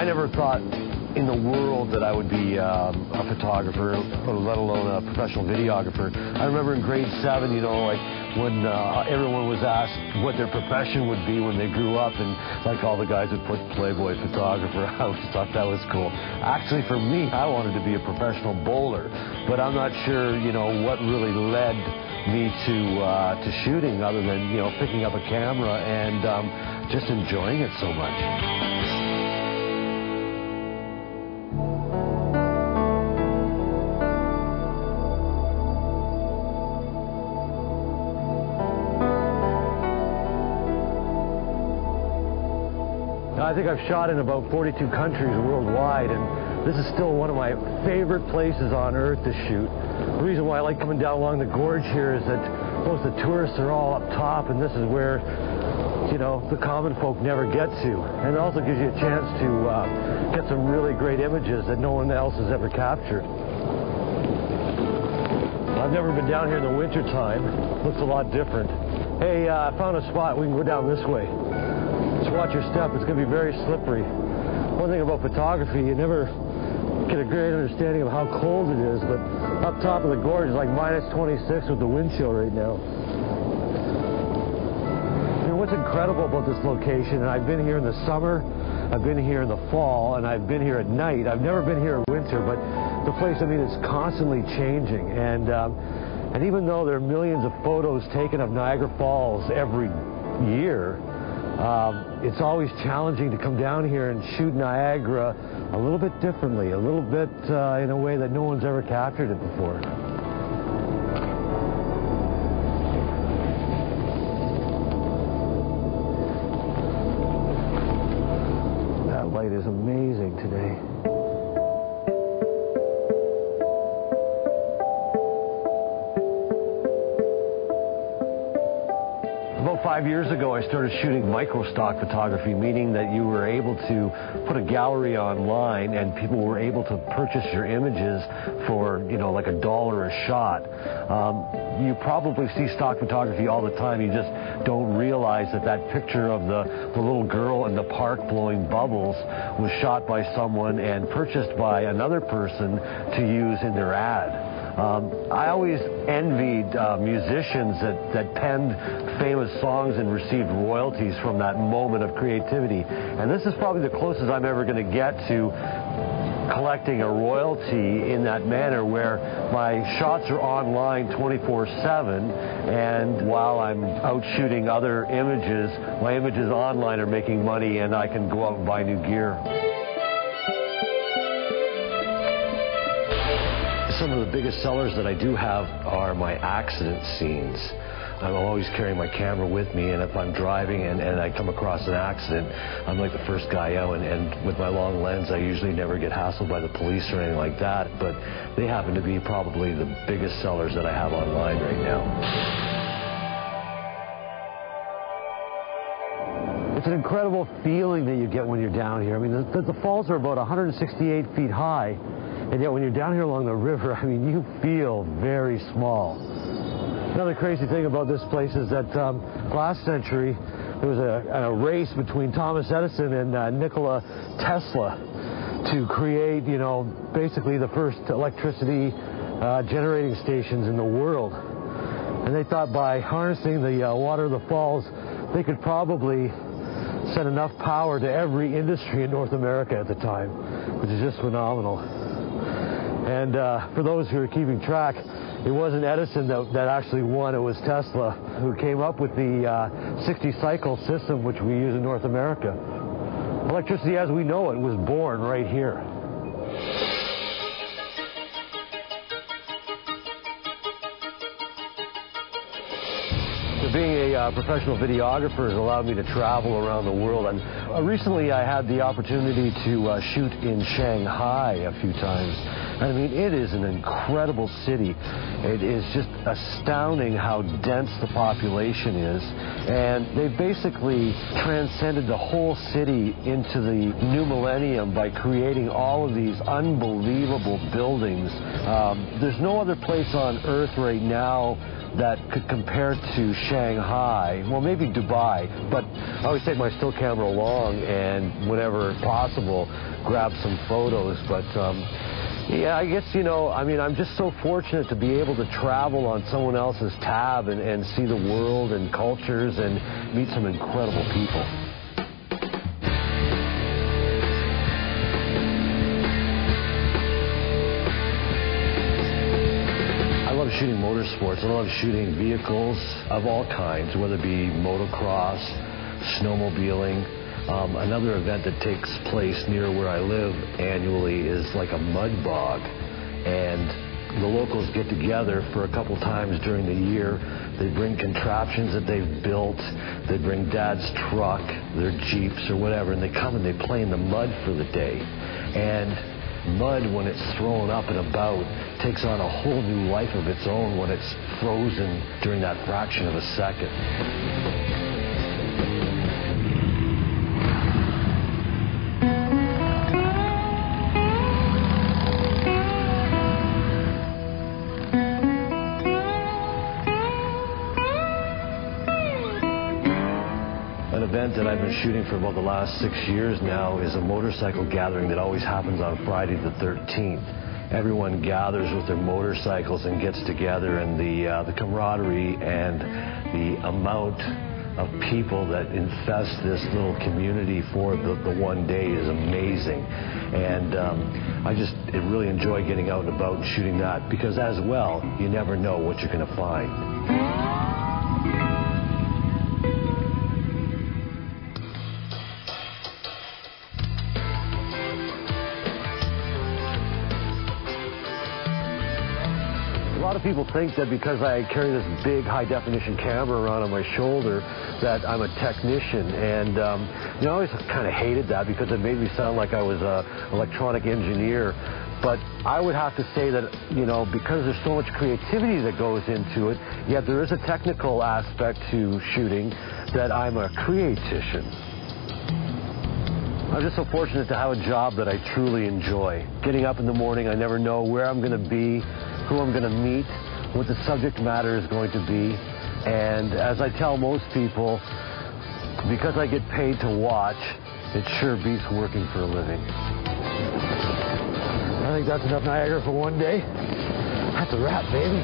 I never thought in the world that I would be a photographer, let alone a professional videographer. I remember in grade 7, you know, like when everyone was asked what their profession would be when they grew up, and like all the guys would put Playboy photographer. I always thought that was cool. Actually, for me, I wanted to be a professional bowler, but I'm not sure, you know, what really led me to shooting other than, you know, picking up a camera and just enjoying it so much. I think I've shot in about 42 countries worldwide, and this is still one of my favorite places on earth to shoot. The reason why I like coming down along the gorge here is that most of the tourists are all up top, and this is where, you know, the common folk never get to. And it also gives you a chance to get some really great images that no one else has ever captured. I've never been down here in the winter time. Looks a lot different. Hey, I found a spot. We can go down this way. Just watch your step. It's going to be very slippery. One thing about photography, you never get a great understanding of how cold it is, but up top of the gorge is like -26 with the wind chill right now. And what's incredible about this location, and I've been here in the summer, I've been here in the fall, and I've been here at night. I've never been here in winter, but the place, I mean, it's constantly changing. And even though there are millions of photos taken of Niagara Falls every year, it's always challenging to come down here and shoot Niagara a little bit differently, a little bit in a way that no one's ever captured it before. That light is amazing today. About 5 years ago, I started shooting micro-stock photography, meaning that you were able to put a gallery online and people were able to purchase your images for, you know, like $1 a shot. You probably see stock photography all the time. You just don't realize that that picture of the little girl in the park blowing bubbles was shot by someone and purchased by another person to use in their ad. I always envied musicians that penned famous songs and received royalties from that moment of creativity. And this is probably the closest I'm ever going to get to collecting a royalty in that manner, where my shots are online 24/7, and while I'm out shooting other images, my images online are making money and I can go out and buy new gear. Some of the biggest sellers that I do have are my accident scenes. I'm always carrying my camera with me, and if I'm driving and I come across an accident, I'm like the first guy out, and with my long lens, I usually never get hassled by the police or anything like that, but they happen to be probably the biggest sellers that I have online right now. It's an incredible feeling that you get when you're down here. I mean, the falls are about 168 feet high, and yet when you're down here along the river, I mean, you feel very small. Another crazy thing about this place is that last century, there was a race between Thomas Edison and Nikola Tesla to create, you know, basically the first electricity generating stations in the world. And they thought by harnessing the water of the falls, they could probably send enough power to every industry in North America at the time, which is just phenomenal. And for those who are keeping track, it wasn't Edison that actually won, it was Tesla, who came up with the 60-cycle system which we use in North America. Electricity as we know it was born right here. Being a professional videographer has allowed me to travel around the world. And recently I had the opportunity to shoot in Shanghai a few times. I mean, it is an incredible city. It is just astounding how dense the population is. And they basically transcended the whole city into the new millennium by creating all of these unbelievable buildings. There's no other place on earth right now that could compare to Shanghai, well, maybe Dubai, but I always take my still camera along and whenever possible, grab some photos. But yeah, I guess, you know, I mean, I'm just so fortunate to be able to travel on someone else's tab and see the world and cultures and meet some incredible people. I love shooting motorsports. I love shooting vehicles of all kinds, whether it be motocross, snowmobiling. Another event that takes place near where I live annually is like a mud bog, and the locals get together for a couple times during the year. They bring contraptions that they've built. They bring Dad's truck, their Jeeps or whatever, and they come and they play in the mud for the day. And mud, when it's thrown up and about, takes on a whole new life of its own when it's frozen during that fraction of a second. An event that I've been shooting for about the last 6 years now is a motorcycle gathering that always happens on Friday the 13th. Everyone gathers with their motorcycles and gets together, and the camaraderie and the amount of people that infest this little community for the one day is amazing. And I really enjoy getting out and about and shooting that, because as well, you never know what you're going to find. A lot of people think that because I carry this big high-definition camera around on my shoulder that I'm a technician, and you know, I always kind of hated that because it made me sound like I was an electronic engineer. But I would have to say that, you know, because there's so much creativity that goes into it, yet there is a technical aspect to shooting, that I'm a creatician. I'm just so fortunate to have a job that I truly enjoy. Getting up in the morning, I never know where I'm going to be, who I'm going to meet, what the subject matter is going to be. And as I tell most people, because I get paid to watch, it sure beats working for a living. I think that's enough Niagara for one day. That's a wrap, baby.